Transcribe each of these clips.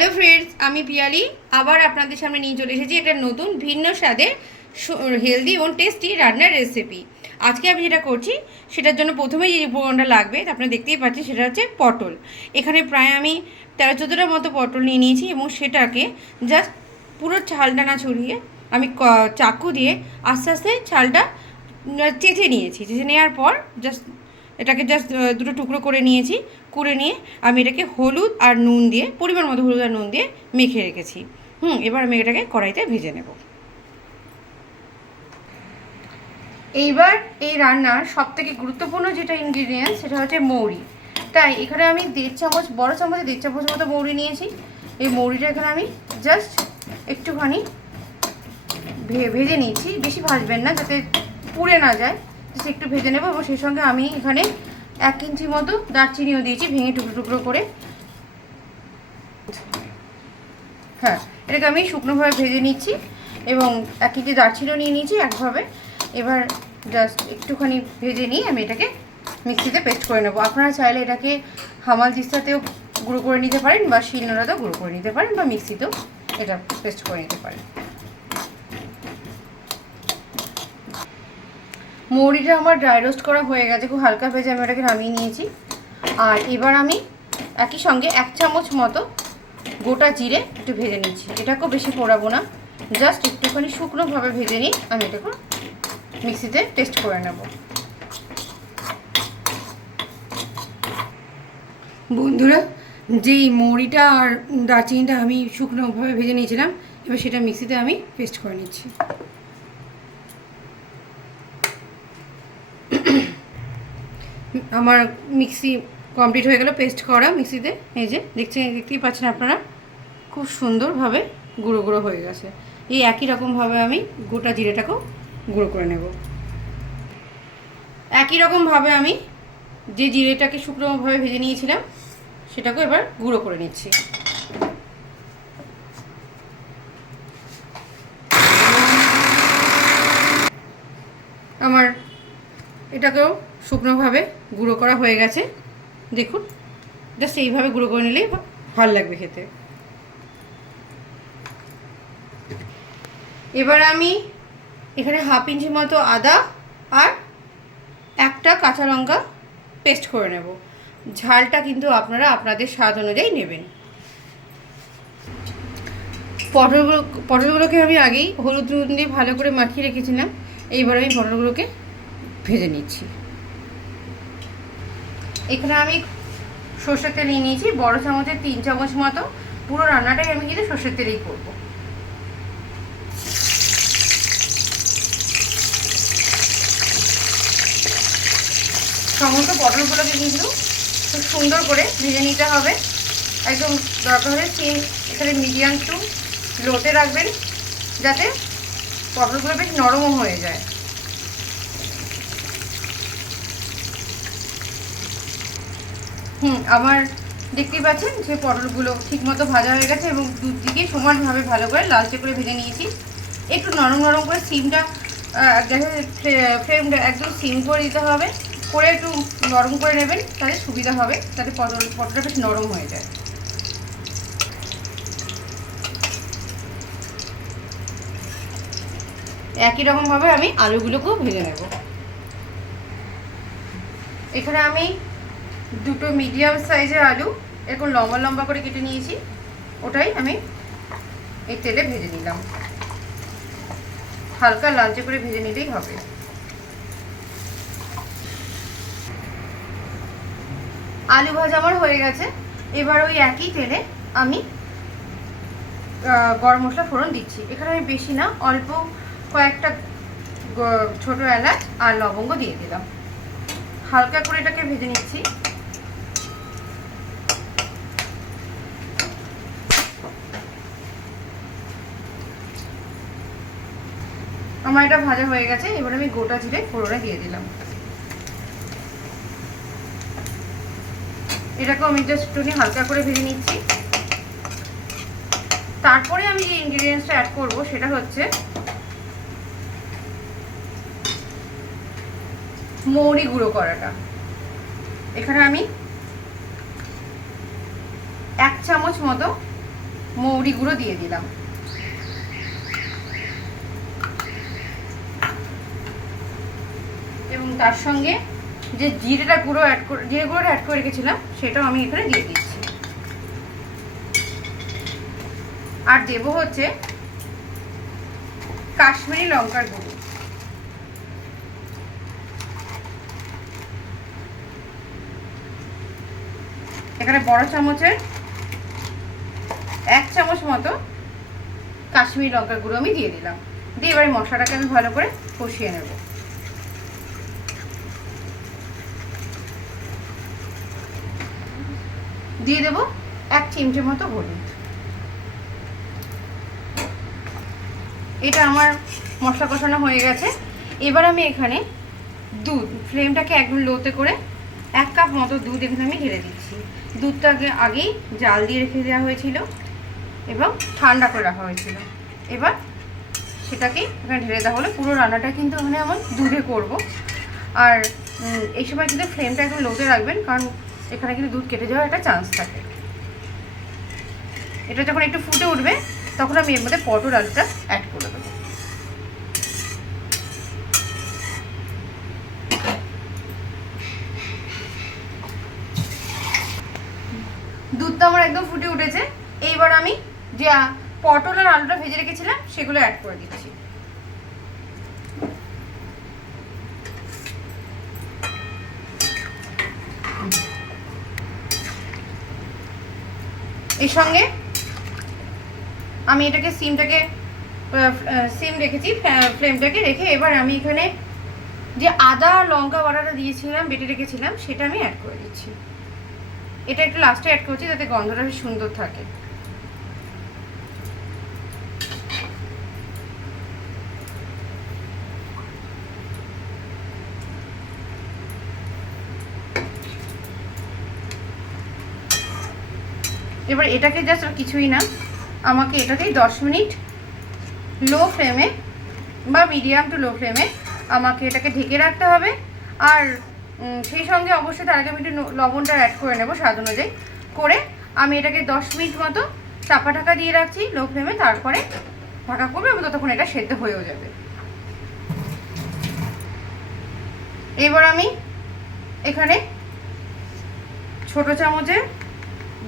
Hello friends, আমি পিয়ালি আবার আপনাদের সামনে নিয়ে চলে এসেছি একটা নতুন ভিন্ন স্বাদের হেলদি এবং টেস্টি রান্নার রেসিপি। আজকে আমি যেটা করছি সেটার জন্য প্রথমেই যে উপকরণটা লাগবে আপনারা দেখতেই পাচ্ছেন, সেটা হচ্ছে পটল। এখানে প্রায় আমি 13-14টার মতো পটল নিয়ে নিয়েছি এবং সেটাকে জাস্ট পুরো ছালটা না ছড়িয়ে আমি চাকু দিয়ে আস্তে আস্তে ছালটা চেঁচে নিয়েছি। চেঁচে নেওয়ার পর এটাকে জাস্ট দুটো টুকরো করে নিয়েছি। করে নিয়ে আমি এটাকে হলুদ আর নুন দিয়ে, পরিমাণ মতো হলুদ আর নুন দিয়ে মেখে রেখেছি। এবার আমি এটাকে কড়াইতে ভেজে নেব। এইবার এই রান্নার সবথেকে গুরুত্বপূর্ণ যেটা ইনগ্রিডিয়েন্টস সেটা হচ্ছে মৌরি। তাই এখানে আমি 1.5 চামচ, বড় চামচে 1.5 চামচ মতো মৌরি নিয়েছি। এই মৌরিটা এখানে আমি জাস্ট একটুখানি ভেজে নিচ্ছি। বেশি ভাজবেন না, যাতে পুড়ে না যায়, জাস্ট একটু ভেজে নেব। এবং সেই সঙ্গে আমি এখানে 1 ইঞ্চি মতো দারচিনিও দিয়েছি ভেঙে টুকরো টুকরো করে। এটাকে আমি শুকনোভাবে ভেজে নিচ্ছি এবং 1 ইঞ্চি দারচিনিও নিয়ে নিয়েছি একভাবে। এবার জাস্ট একটুখানি ভেজে নিয়ে আমি এটাকে মিক্সিতে পেস্ট করে নেব। আপনারা চাইলে এটাকে হামাল দিস্তাতেও গুঁড়ো করে নিতে পারেন, বা শিলনোড়াতেও গুঁড়ো করে নিতে পারেন, বা মিক্সিতেও এটা পেস্ট করে নিতে পারেন। মৌরিটা আমার ড্রাই রোস্ট করা হয়ে গেছে, খুব হালকা ভেজে আমি ওটাকে নামিয়ে নিয়েছি। আর এবার আমি একই সঙ্গে 1 চামচ মতো গোটা জিরে একটু ভেজে নিচ্ছি। এটাকেও বেশি পোড়াবো না, জাস্ট একটুখানি শুকনোভাবে ভেজে নিই আমি এটাকে মিক্সিতে পেস্ট করে নেব। বন্ধুরা, যেই মৌরিটা আর দারচিনিটা আমি শুকনোভাবে ভেজে নিয়েছিলাম, এবার সেটা মিক্সিতে আমি পেস্ট করে নিচ্ছি। আমার মিক্সি কমপ্লিট হয়ে গেল, পেস্ট করা মিক্সিতে। এই যে দেখতেই পাচ্ছেন আপনারা, খুব সুন্দরভাবে গুঁড়ো গুঁড়ো হয়ে গেছে। এই একই রকমভাবে আমি গোটা জিরেটাকেও গুঁড়ো করে নেব। একই রকমভাবে আমি যে জিরেটাকে শুকনোভাবে ভেজে নিয়েছিলাম সেটাকেও এবার গুঁড়ো করে নিচ্ছি। আমার এটাকেও শুকনোভাবে গুঁড়ো করা হয়ে গেছে। দেখুন, জাস্ট এইভাবে গুঁড়ো করে নিলেই ভালো লাগবে খেতে। এবার আমি এখানে 1/2 ইঞ্চি মতো আদা আর একটা কাঁচা লঙ্কা পেস্ট করে নেব। ঝালটা কিন্তু আপনারা আপনাদের স্বাদ অনুযায়ী নেবেন। পটলগুলোকে আমি আগেই হলুদ নুন দিয়ে ভালো করে মাখিয়ে রেখেছিলাম। এইবার আমি পটলগুলোকে ভেজে নিচ্ছি। এখানে আমি সর্ষের তেল নিয়ে নিয়েছি, বড় চামচের 3 চামচ মতো। পুরো রান্নাটাই আমি কিন্তু সর্ষের তেলেই করব। সমস্ত পটলগুলোকে কিন্তু খুব সুন্দর করে ভেজে নিতে হবে। একদম দরকার হলে সিম এখানে মিডিয়াম টু লোতে রাখবেন, যাতে পটলগুলো বেশ নরমও হয়ে যায়। আমার দেখতেই পাচ্ছেন যে পটলগুলো ঠিকমতো ভাজা হয়ে গেছে এবং দুদিকে সমানভাবে ভালো করে লালচে করে ভেজে নিয়েছি। একটু নরম নরম করে সিমটা ফ্লেমটা একদম সিম করে দিতে হবে, করে একটু নরম করে নেবেন, তাহলে সুবিধা হবে, তাতে পটলটা বেশ নরম হয়ে যায়। একই রকমভাবে আমি আলুগুলোকেও ভেজে নেব। এখানে আমি 2টো মিডিয়াম সাইজের আলু এরকম লম্বা লম্বা করে কেটে নিয়েছি, ওটাই আমি এই তেলে ভেজে নিলাম। হালকা লালচে করে ভেজে নিলেই হবে। আলু ভাজা আমার হয়ে গেছে। এবার ওই একই তেলে আমি গরম মশলা ফোড়ন দিচ্ছি। এখানে আমি বেশি না, অল্প কয়েকটা ছোট এলাচ আর লবঙ্গ দিয়ে দিলাম। হালকা করে এটাকে ভেজে নিচ্ছি। আমার এটা ভাজা হয়ে গেছে। এবার আমি গোটা জিরে ফোড়নে দিয়ে দিলাম। এটাকেও আমি জাস্ট একটুখানি হালকা করে ভেজে নিচ্ছি। তারপরে আমি যে ইনগ্রিডিয়েন্টসটা অ্যাড করব সেটা হচ্ছে মৌরি গুঁড়ো করাটা। এখানে আমি 1 চামচ মতো মৌরি গুঁড়ো দিয়ে দিলাম। এবং তার সঙ্গে যে জিরে গুঁড়োটা অ্যাড করে রেখেছিলাম সেটাও আমি এখানে দিয়ে দিচ্ছি। আর দেব হচ্ছে কাশ্মীরি লঙ্কার গুঁড়ো। এখানে বড় চামচের 1 চামচ মতো কাশ্মীরি লঙ্কার গুঁড়ো আমি দিয়ে দিলাম। দিয়ে এবারে মশলাটাকে আমি ভালো করে কষিয়ে নেব। দিয়ে দেব 1 চিমটে মতো হলুদ। এটা আমার মশলা কষানো হয়ে গেছে। এবার আমি এখানে দুধ, ফ্লেমটাকে একদম লোতে করে 1 কাপ মতো দুধ এখানে আমি ঢেলে দিচ্ছি। দুধটাকে আগেই জাল দিয়ে রেখে দেওয়া হয়েছিল এবং ঠান্ডা করে রাখা হয়েছিল। এবার সেটাকে এখানে ঢেলে দেওয়া হলো। পুরো রান্নাটা কিন্তু এখানে আমার দুধে করব। আর এই সময় কিন্তু ফ্লেমটা একদম লোতে রাখবেন, কারণ এখানে কিন্তু দুধ কেটে যাওয়ার একটা চান্স থাকে। এটা যখন একটু ফুটে উঠবে তখন আমি এর মধ্যে পটল আলুটা অ্যাড করে দেবো। দুধটা আমার একদম ফুটে উঠেছে। এইবার আমি যে পটল আর আলুটা ভেজে রেখেছিলাম সেগুলো অ্যাড করে দিচ্ছি। এর সঙ্গে আমি এটাকে সিম রেখেছি, ফ্লেমটাকে রেখে এবার আমি এখানে যে আদা লঙ্কা বাটাটা দিয়েছিলাম, বেটে রেখেছিলাম, সেটা আমি অ্যাড করে দিচ্ছি। এটা একটু লাস্টে অ্যাড করছি যাতে গন্ধটা বেশ সুন্দর থাকে। এবার এটাকে জাস্ট কিছুই না, আমাকে এটাকেই 10 মিনিট লো ফ্লেমে বা মিডিয়াম টু লো ফ্লেমে আমাকে এটাকে ঢেকে রাখতে হবে। আর সেই সঙ্গে অবশ্যই তার আগে আমি একটু লবণটা অ্যাড করে নেবো স্বাদ অনুযায়ী করে। আমি এটাকে 10 মিনিট মতো চাপা ঢাকা দিয়ে রাখছি লো ফ্লেমে। তারপরে ঢাকা করবো এবং ততক্ষণ এটা সেদ্ধ হয়েও যাবে। এবার আমি এখানে ছোট চামচের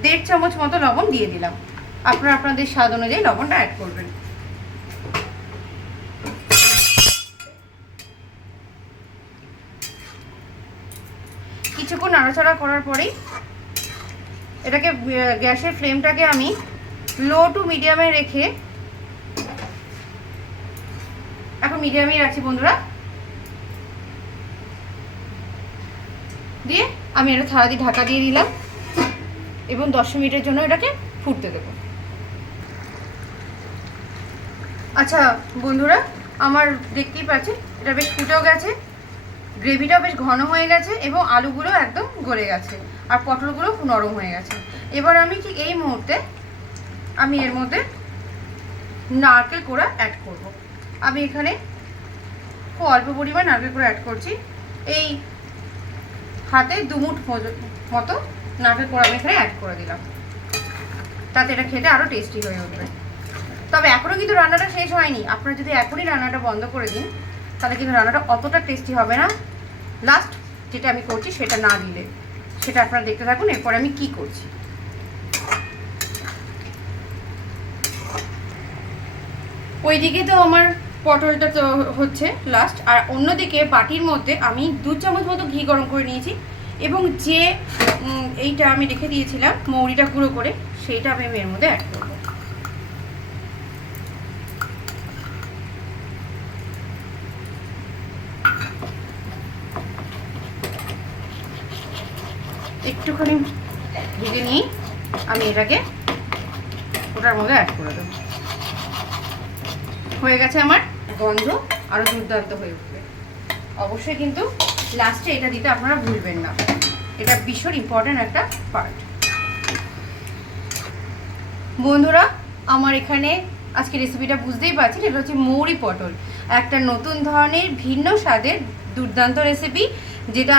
1.5 চামচ মতো লবণ দিয়ে দিলাম। আপনারা আপনাদের স্বাদ অনুযায়ী লবণটা অ্যাড করবেন। কিছুক্ষণ নাড়াচাড়া করার পরেই এটাকে গ্যাসের ফ্লেমটাকে আমি লো টু মিডিয়ামে রেখে, এখন মিডিয়ামেই রাখছি বন্ধুরা, দিয়ে আমি এটা থালা দিয়ে ঢাকা দিয়ে দিলাম এবং 10 মিনিটের জন্য এটাকে ফুটতে দেবো। আচ্ছা বন্ধুরা, আমার দেখতেই পাচ্ছেন এটা বেশ ফুটেও গেছে, গ্রেভিটা বেশ ঘন হয়ে গেছে এবং আলুগুলো একদম গলে গেছে আর পটলগুলো নরম হয়ে গেছে। এবার আমি ঠিক এই মুহূর্তে আমি এর মধ্যে নারকেল কোড়া অ্যাড করব। আমি এখানে খুব অল্প পরিমাণ নারকেল কোড়া অ্যাড করছি। এই হাতে 2 মুঠ মতো নারকেল কোড়া আমি এখানে অ্যাড করে দিলাম, তাতে এটা খেতে আরও টেস্টি হয়ে উঠবে। তবে এখনও কিন্তু রান্নাটা শেষ হয়নি। আপনারা যদি এখনই রান্নাটা বন্ধ করে দিন তাহলে কিন্তু রান্নাটা অতটা টেস্টি হবে না। লাস্ট যেটা আমি করছি সেটা না দিলে, সেটা আপনারা দেখতে থাকুন এরপর আমি কি করছি। ওইদিকে তো আমার পটলটা তো হচ্ছে লাস্ট, আর অন্যদিকে বাটির মধ্যে আমি 2 চামচ মতো ঘি গরম করে নিয়েছি এবং যে এইটা আমি রেখে দিয়েছিলাম মৌরিটা গুঁড়ো করে, সেইটা আমি এর মধ্যে অ্যাড করব। একটুখানি ভেজে নিয়ে আমি এটাকে ওটার মধ্যে অ্যাড করে দেবো। হয়ে গেছে আমার, গন্ধ আরও দুর্দান্ত হয়ে উঠবে। অবশ্যই কিন্তু লাস্টে এটা দিতে আপনারা ভুলবেন না, এটা ভীষণ ইম্পর্ট্যান্ট একটা পার্ট। বন্ধুরা, আমার এখানে আজকে রেসিপিটা বুঝতেই পারছেন, এটা হচ্ছে মৌরি পটল, একটা নতুন ধরনের ভিন্ন স্বাদের দুর্দান্ত রেসিপি, যেটা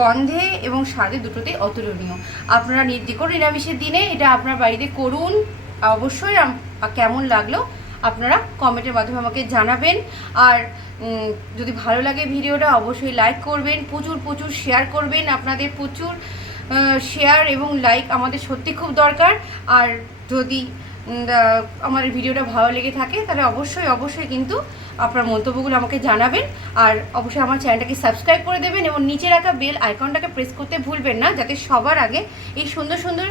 গন্ধে এবং স্বাদে দুটোতেই অতুলনীয়। আপনারা যে কোনো নিরামিষের দিনে এটা আপনার বাড়িতে করুন, অবশ্যই কেমন লাগলো আপনারা কমেন্টের মাধ্যমে আমাকে জানাবেন। আর যদি ভালো লাগে ভিডিওটা অবশ্যই লাইক করবেন, প্রচুর প্রচুর শেয়ার করবেন। আপনাদের প্রচুর শেয়ার এবং লাইক আমাদের সত্যি খুব দরকার। আর যদি আমার ভিডিওটা ভালো লেগে থাকে তাহলে অবশ্যই কিন্তু আপনার মন্তব্যগুলো আমাকে জানাবেন। আর অবশ্যই আমার চ্যানেলটাকে সাবস্ক্রাইব করে দেবেন এবং নিচে রাখা বেল আইকনটাকে প্রেস করতে ভুলবেন না, যাতে সবার আগে এই সুন্দর সুন্দর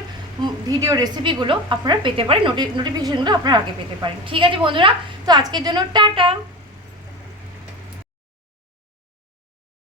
ভিডিও রেসিপিগুলো আপনারা পেতে পারেন, নোটিফিকেশনগুলো আপনারা আগে পেতে পারেন। ঠিক আছে বন্ধুরা, তো আজকের জন্য টাটা।